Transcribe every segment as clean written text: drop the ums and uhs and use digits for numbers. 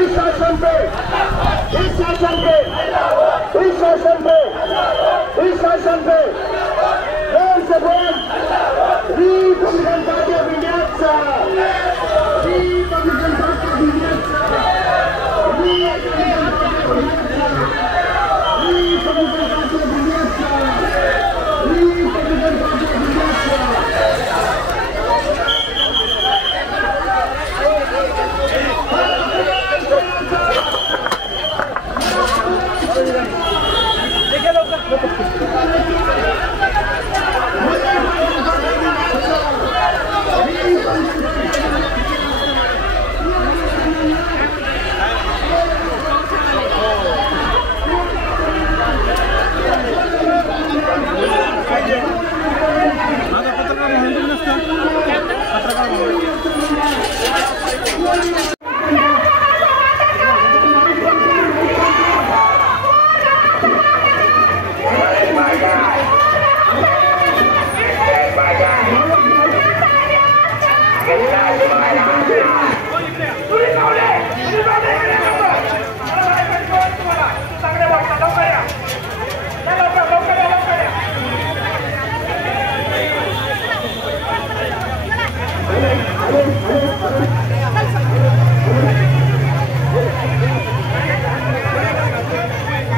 इस शासन पे इस शासन पे इस शासन पे इस शासन पे जोर से बोल रिपब्लिकन पार्टी ऑफ इंडियाचा रिपब्लिकन पार्टी ऑफ इंडियाचा रिपब्लिकन पार्टी ऑफ इंडियाचा रिपब्लिकन पार्टी ऑफ इंडियाचा रिपब्लिकन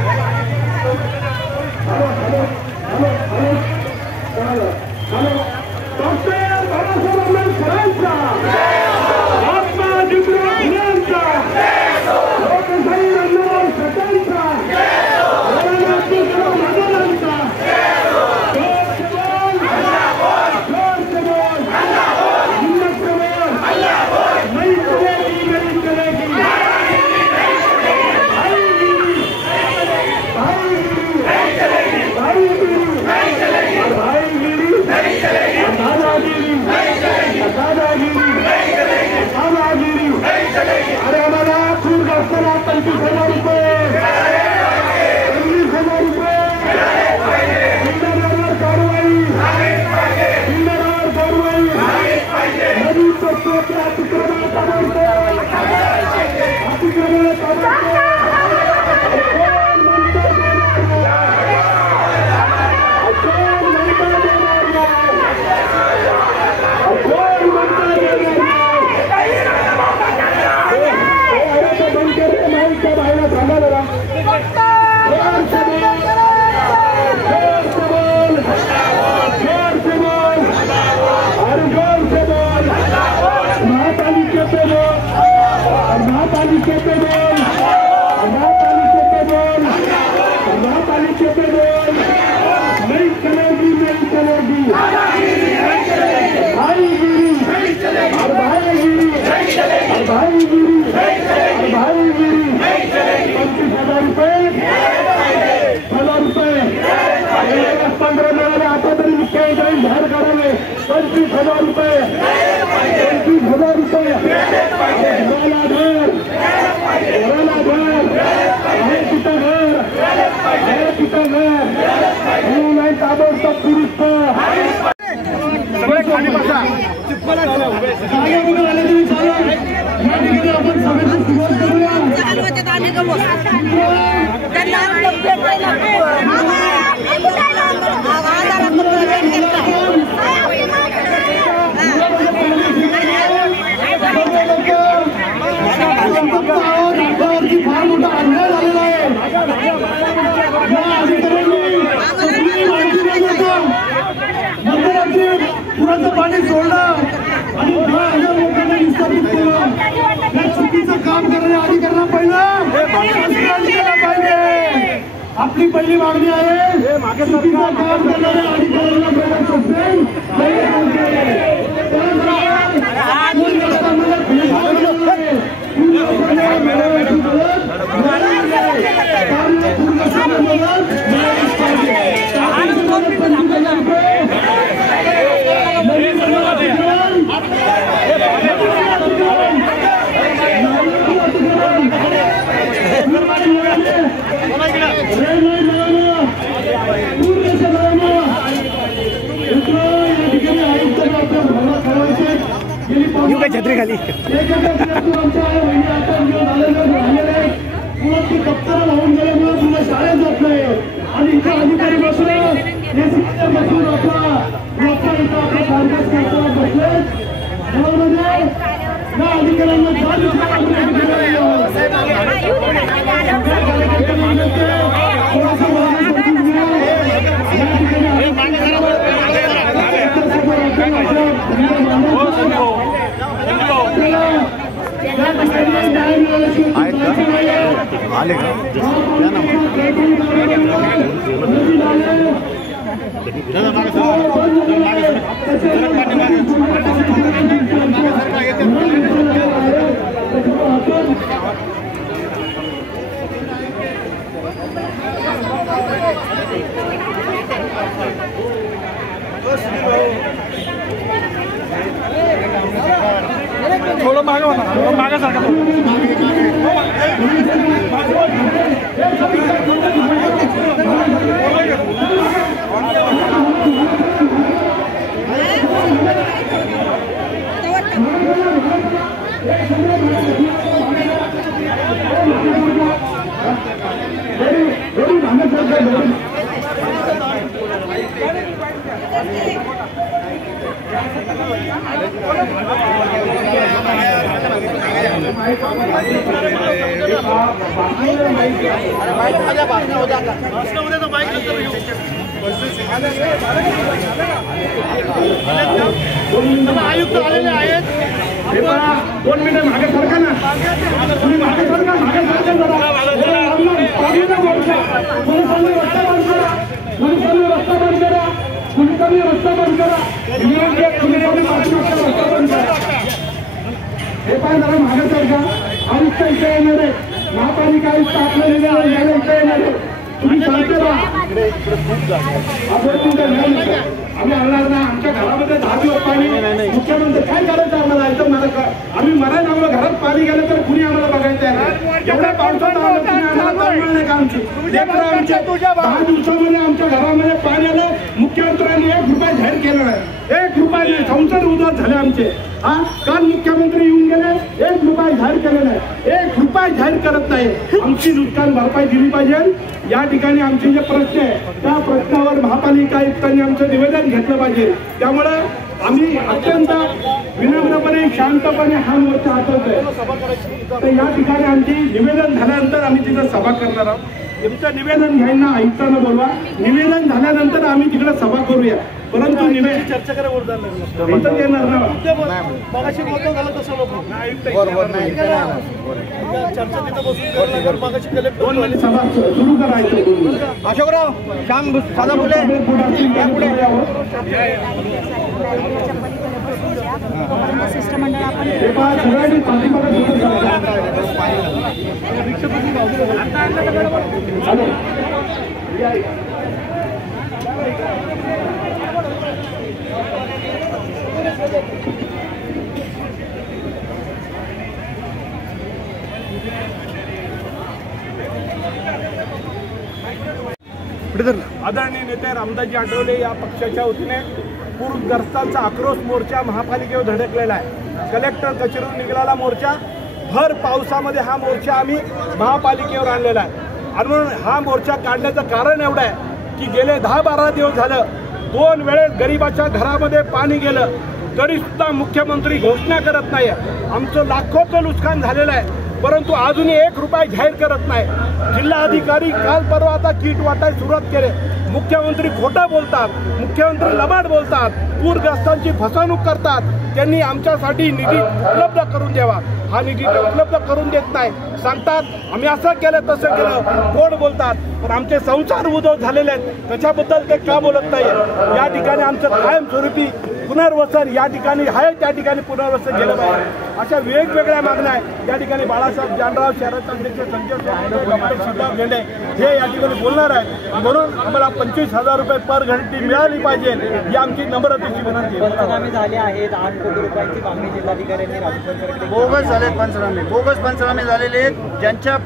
पार्टी ऑफ इंडियाचा पाणी सोडलं आणि 10,000 लोकांना विस्थापित केलं. या चुकीचं काम करणाऱ्या अधिकाऱ्यांना पहिलं पाहिजे. आपली पहिली मागणी आहे चुकीचं काम करणाऱ्या अधिकाऱ्यांना पहिलं सस्पेंड गेली काय छत्री खाली दप्तर लावून गेल्यामुळे तुला शाळेत जात नाही आणि इथे अधिकारी बसून बसून आपला बसले या अधिकाऱ्यांना आले का थोडं मागे होता मागे सारखा आयुक्त आलेले आहेत 2 मिनिट मागे सरका ना तुम्ही मागे सरका रस्ता बंद करा पोलिसांनी रस्ता बंद करा हे पण जरा मागे सरका आयुक्त इथे येणार आहे महापालिका आयुक्त आपल्याला इथे येणार आहे तुम्ही सांगते ना आम्ही आणणार ना आमच्या घरामध्ये 10 दिवस पाणी मुख्यमंत्री काय करायचं आम्हाला इथं मला आम्ही मरायला आम्हाला घरात पाणी गेलं तर कुणी आम्हाला बघायचं आहे एवढ्या पावसात नाही का आमची 10 दिवसामध्ये आमच्या घरामध्ये पाणी आलं मुख्यमंत्र्यांनी 1 रुपया जाहीर केला नाही 1 रुपया नाही संसद उद्ध्वस्त झाले आमचे काल मुख्यमंत्री येऊन गेले 1 रुपया जाहीर केले नाही 1 रुपया जाहीर करत नाही आमची नुकसान भरपाई दिली पाहिजे या ठिकाणी आमचे जे प्रश्न आहे त्या प्रश्नावर महापालिका आयुक्तांनी आमचं निवेदन घेतलं पाहिजे त्यामुळे आम्ही अत्यंत विनम्रपणे शांतपणे हा मोर्चा हातवतोय तर या ठिकाणी आमची निवेदन झाल्यानंतर आम्ही तिथं सभा करणार आहोत तुमचं निवेदन घ्यायला आयुक्तांना बोलवा निवेदन झाल्यानंतर आम्ही तिकडे सभा करूया परंतु निवेदन चर्चा करा इथं येणार ना मगाशी बोलतो झालं तसं नको चर्चा तिथं बसून मगाशी सभा सुरू करायचं अशोकराव श्याम साधा बोले शिष्टमंडळ आपण आदरणीय नेते रामदासजी आठवले या पक्षाच्या वतीने पूरग्रस्तांचा आक्रोश मोर्चा महापालिकेवर धडकलेला आहे कलेक्टर कचेरीवर निघालेला मोर्चा भर पावसामध्ये हा मोर्चा आम्ही महापालिकेवर आणलेला आहे आणि म्हणून हा मोर्चा काढण्याचं कारण एवढं आहे की गेले 10-12 दिवस झालं 2 वेळेस गरिबाच्या घरामध्ये पाणी गेलं तरी सुद्धा मुख्यमंत्री घोषणा करत नाही आमचं लाखोचं नुकसान झालेलं आहे परंतु अजूनही 1 रुपया जाहीर करत नाही जिल्हाधिकारी काल परवा आता किट वाटायला सुरुवात केली मुख्यमंत्री खोटं बोलतात मुख्यमंत्री लबाड बोलतात पूरग्रस्तांची फसवणूक करतात त्यांनी आमच्यासाठी निधी उपलब्ध करून द्यावा हा निधी उपलब्ध करून देत नाही सांगतात आम्ही असं केलं तसं केलं गोड बोलतात पण आमचे संसार उद्भव झालेले आहेत त्याच्याबद्दल ते का बोलत नाही या ठिकाणी आमचं कायमस्वरूपी पुनर्वसन या ठिकाणी आहे त्या ठिकाणी पुनर्वसन केलं पाहिजे अशा वेगवेगळ्या मागण्या आहेत या ठिकाणी बाळासाहेब जानराव शहराचे अध्यक्ष संजय सिद्धार्थ गेंडे हे या ठिकाणी बोलणार आहेत म्हणून आम्हाला 25,000 रुपये पर घंटी मिळाली पाहिजे ही आमची नम्रतेची विनंती पंचनामे झाले आहेत 8 कोटी रुपयांची मागणी जिल्हाधिकाऱ्यांनी राज्य सरकारकडे बोगस झाले पंचनामे बोगस पंचनामे झालेले ज्यांच्या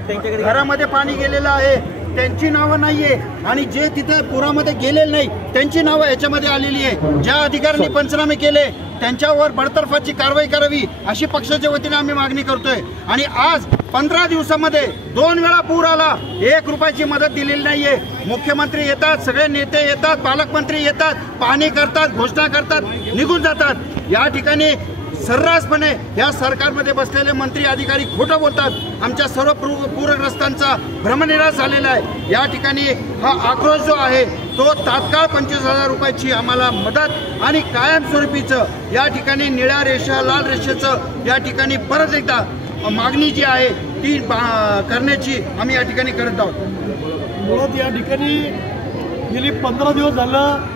घरामध्ये पाणी गेलेलं आहे त्यांची नावं नाहीये आणि जे तिथे पुरामध्ये गेलेले नाही त्यांची नावं याच्यामध्ये आलेली आहे। ज्या अधिकाऱ्यांनी पंचनामे केले त्यांच्यावर बडतर्फाची कारवाई करावी अशी पक्षाच्या वतीने आम्ही मागणी करतोय। आणि आज 15 दिवसामध्ये 2 वेळा पूर आला, 1 रुपयाची मदत दिलेली नाहीये। मुख्यमंत्री येतात, सगळे नेते येतात, पालकमंत्री येतात, पाहणी करतात, घोषणा करतात, निघून जातात। या ठिकाणी सर्रासपणे या सरकारमध्ये बसलेले मंत्री अधिकारी खोटं बोलतात। आमच्या सर्व पूरग्रस्तांचा भ्रमनिरास झालेला आहे। या ठिकाणी हा आक्रोश जो आहे तो तात्काळ 25,000 रुपयाची आम्हाला मदत आणि कायमस्वरूपीचं या ठिकाणी निळ्या रेषा लाल रेषेचं या ठिकाणी परत एकदा मागणी जी आहे ती करण्याची आम्ही या ठिकाणी करत आहोत। मुळात या ठिकाणी गेली 15 दिवस झालं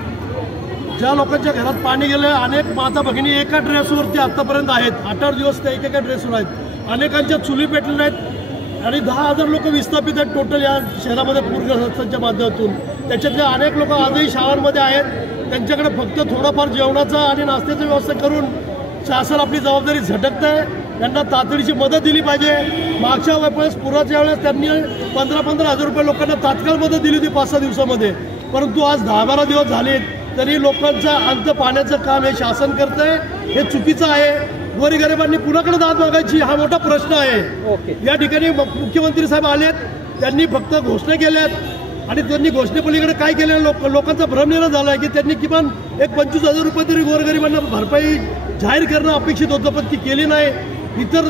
ज्या लोकांच्या घरात पाणी गेलं, अनेक माता भगिनी एका ड्रेसवरती आतापर्यंत आहेत, 8-8 दिवस त्या एकेका ड्रेसवर आहेत, अनेकांच्या चुली पेटलेल्या आहेत आणि 10,000 लोक विस्थापित आहेत टोटल या शहरामध्ये पूरग्रस्तांच्या माध्यमातून। त्याच्यातले अनेक लोक आजही शाळांमध्ये आहेत, त्यांच्याकडे फक्त थोडंफार जेवणाचा आणि नाश्त्याची व्यवस्था करून शासन आपली जबाबदारी झटकत आहे। त्यांना तातडीची मदत दिली पाहिजे। मागच्या वेळेस पुराच्या वेळेस त्यांनी 15,000 रुपये लोकांना तात्काळ मदत दिली होती 5-6 दिवसामध्ये, परंतु आज 10-12 दिवस झालेत तरी लोकांचा अंत पाण्याचं काम हे शासन करतंय, हे चुकीचं आहे। गोरगरिबांनी कुणाकडे दाद मागायची हा मोठा प्रश्न आहे। या ठिकाणी मुख्यमंत्री साहेब आलेत, त्यांनी फक्त घोषणा केल्यात आणि त्यांनी घोषणेपलीकडे काय केलं लोकांचा भ्रमनिरास झाला की त्यांनी किमान एक 25,000 रुपये तरी गोरगरिबांना भरपाई जाहीर करणं अपेक्षित होतं, पण ती केली नाही। इतर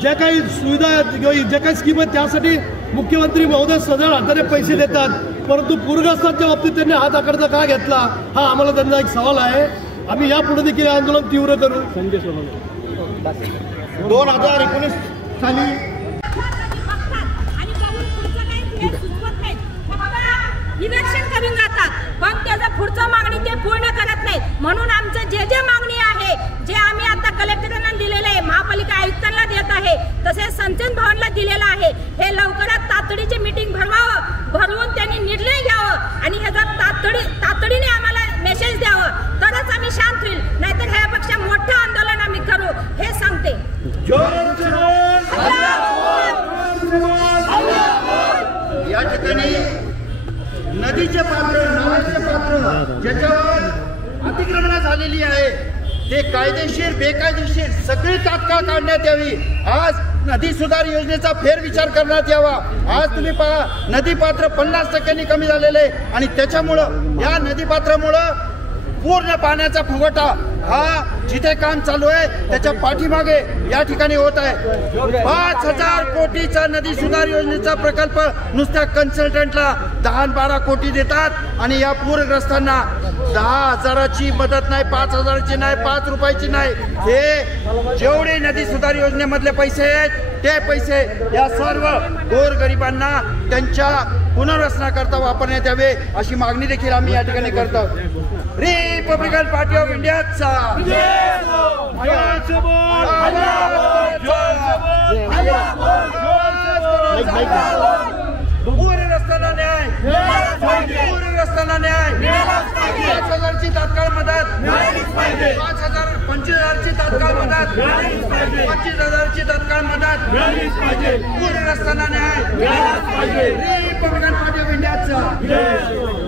ज्या काही सुविधा आहेत किंवा ज्या काही स्कीम आहेत त्यासाठी मुख्यमंत्री महोदय सजळ हाताने पैसे देतात, परंतु पूरग्रस्तांच्या बाबतीत त्यांनी हात आकडचा का घेतला हा आम्हाला त्यांचा एक सवाल आहे। आम्ही यापुढे देखील आंदोलन तीव्र करू। संजय सोनवणे 2019 साली इलेक्शन करून जातात, पण त्याचं पुढचं मागणी ते पूर्ण करत नाहीत। म्हणून आमचं जे मागणी आहे, जे आम्ही आता कलेक्टरांना दिलेलं आहे, महापालिका आयुक्तांना देत आहे, तसेच संचन भवनला दिलेलं आहे, हे लवकरात तातडीची मीटिंग भरवून त्यांनी निर्णय घ्यावं आणि ह्याचा तातडीने आम्हाला मेसेज द्यावं, तरच आम्ही शांत होईल, नाहीतर ह्यापेक्षा मोठं आंदोलन आम्ही करू हे सांगते। या ठिकाणी नदीचे पात्र, नाल्याचे पात्र ज्याच्यावर अतिक्रमण झालेली आहे ते कायदेशीर बेकायदेशीर सगळी तात्काळ काढण्यात यावी। आज नदी सुधार योजनेचा फेरविचार करण्यात यावा। आज तुम्ही पहा नदी पात्र 50% कमी झालेले आहे आणि त्याच्यामुळं या नदी पात्रामुळं पूर्ण पाण्याचा फुगवटा हा जिथे काम चालू आहे त्याच्या पाठीमागे या ठिकाणी होत आहे। 5,000 कोटीचा नदी सुधार योजनेचा प्रकल्प नुसत्या कन्सल्टंटला 10-12 कोटी देतात आणि या पूरग्रस्तांना 10,000ची मदत नाही, 5,000ची नाही, 5 रुपयाची नाही। हे जेवढे नदी सुधार योजनेमधले पैसे आहेत ते पैसे या सर्व गोरगरिबांना त्यांच्या पुनर्वसनाकरता वापरण्यात यावे अशी मागणी देखील आम्ही या ठिकाणी करतो। रिपब्लिकन पार्टी ऑफ इंडियाचा पूरग्रस्तांना न्याय, पूरग्रस्तांना न्याय, 5,000ची तात्काळ मदत, 25,000ची तात्काळ मदत, 25,000ची तात्काळ मदत, पूरग्रस्तांना न्याय, रिपब्लिकन पार्टी ऑफ इंडियाचा।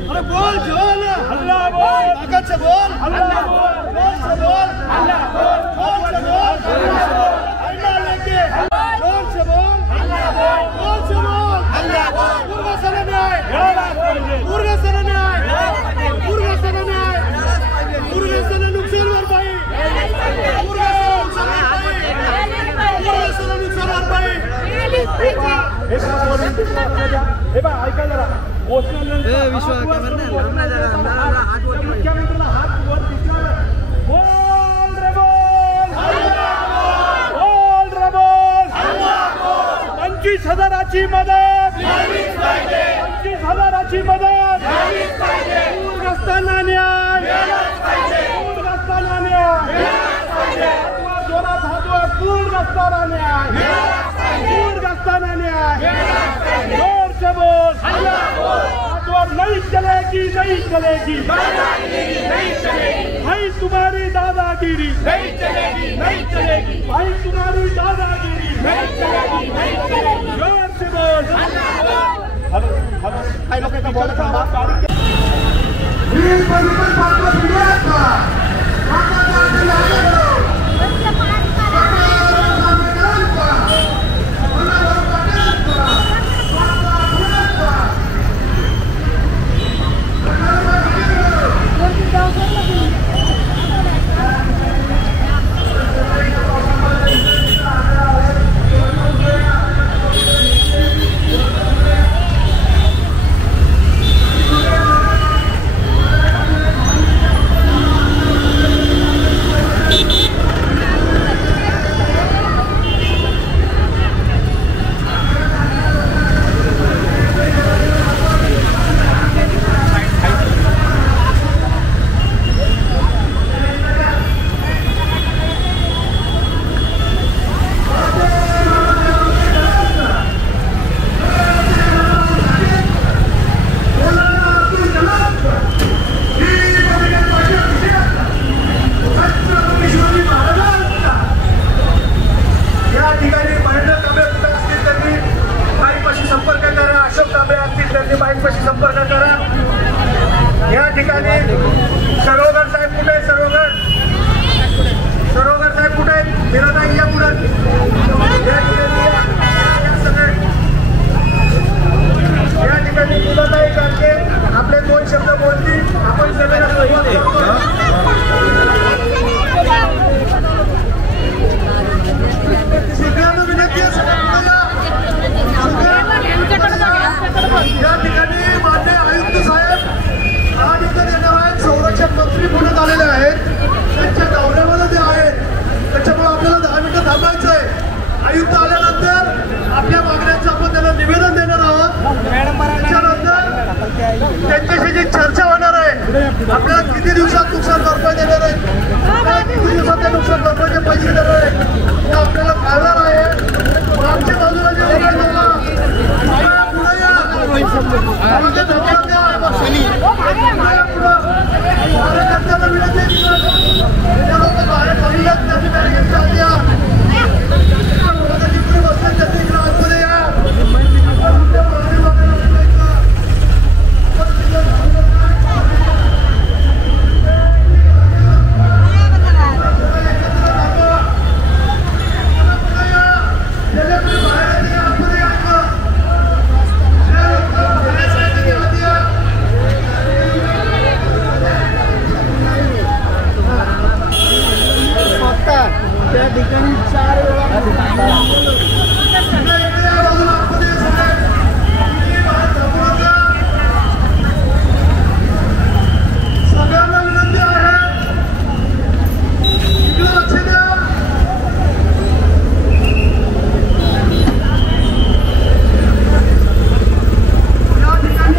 अरे बोल जोल अल्लाह बोल, ताकत से बोल अल्लाह बोल, जोर से बोल अल्लाह बोल, जोर से बोल अल्लाह लेके जोर से बोल अल्लाह बोल, जोर से बोल अल्लाह बोल। पूरग्रस्तांना न्याय, पूरग्रस्तांना न्याय, पूरग्रस्तांना न्याय, पूरग्रस्तांना नुकसान भरपाई, पूरग्रस्तांना नुकसान भरपाई। हे बा ऐका जरा पंचवीस हजाराची मदत, 25,000ची मदत, पूरग्रस्तांना न्याय, पूरग्रस्तांना न्याय, जोरात हातवर पूरग्रस्तांना न्याय, पूरग्रस्तांना न्याय, जोर से बोल हातवर नहीं चलेगी, नहीं चलेगी, नहीं चलेगी, भाई तुम्हारी दादागिरी नहीं चलेगी, नहीं चलेगी, भाई तुम्हारी दादागिरी नहीं चलेगी, नहीं चलेगी, जोर से बोल। काही लोक इथं बोलत थांबा. त्यांच्याशी जी चर्चा होणार आहे, आपल्याला किती दिवसात नुकसान भरपाई देणार आहे, किती दिवसात त्या नुकसान भरपाईचे पैसे देणार आहे हे आपल्याला कळणार आहे. आमच्या बाजूला जे कार्यकर्त्यांना विनंती लोक बाहेर पडल्यात त्याची बॅरिकेड चालू द्या. जिकडे बसतात त्याची इकडे आतमध्ये या. त्या ठिकाणी 4 वेळा सगळ्यांना विनंती आहे, इकडे लक्ष द्या. या ठिकाणी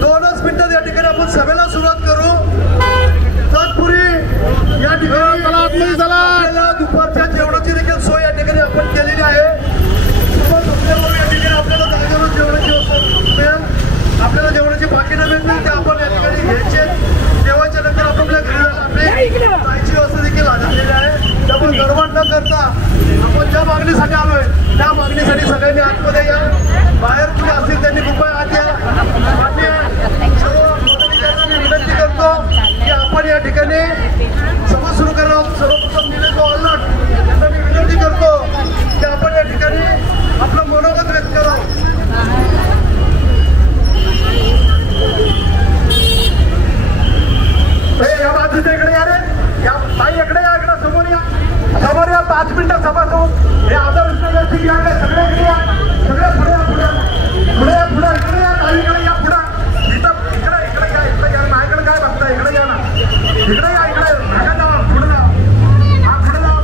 दोनच मिनिटात या ठिकाणी आपण सभेला सुरुवात करू. तत्पूर्वी या ठिकाणी आपल्याला दुपारच्या जेवणाची देखील सोय या ठिकाणी आपण केलेली आहे. या ठिकाणी आपल्याला जागेवर जेवणाची व्यवस्था मिळेल. आपल्याला जेवणाची पाकिटं मिळतील ते आपण या ठिकाणी घ्यायचे. जेवायच्या नंतर आपण आपल्या घरी जायची व्यवस्था देखील झालेली आहे. त्यामुळे गडबड न करता आपण ज्या मागणीसाठी आलोय त्या मागणीसाठी सगळ्यांनी आतमध्ये या. बाहेर कुठे असतील त्यांनी कृपया आत या. सर्व पदाधिकाऱ्यांना विनंती करतो की आपण या ठिकाणी सभा सुरू करावं. सर्वप्रथम निलेश ऑलनट यांना मी विनंती करतो की आपण या ठिकाणी आपलं मनोगत व्यक्त करावं. या बाजूच्या इकडे या रे, या ताई इकडे या, इकडे समोर या, समोर या. 5 मिनिटं सभा सुरू. हे आदर्श नगरची या, सगळे इकडे या, सगळे पुढे या, पुढे पुढे पुढे इकडे या, ताई इकडे या, पुढे इथं इकडे इकडे या, इकडे या. माझ्याकडे काय बघताय, इकडे या ना, इकडे या, इकडे मागे जावा, पुढे जा, हा पुढे जावा.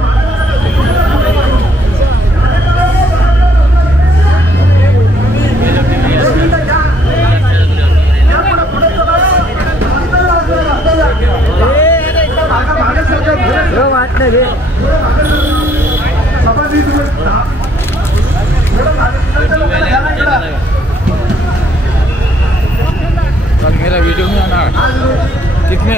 मेरा वीडियो में आना कितने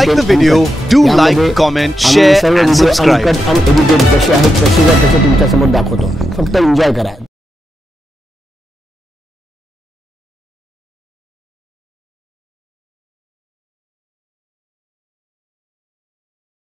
like the video, do like, comment, share and subscribe. Unedited जसे आहेत तसे तुमच्या समोर दाखवतो. फक्त एन्जॉय करा.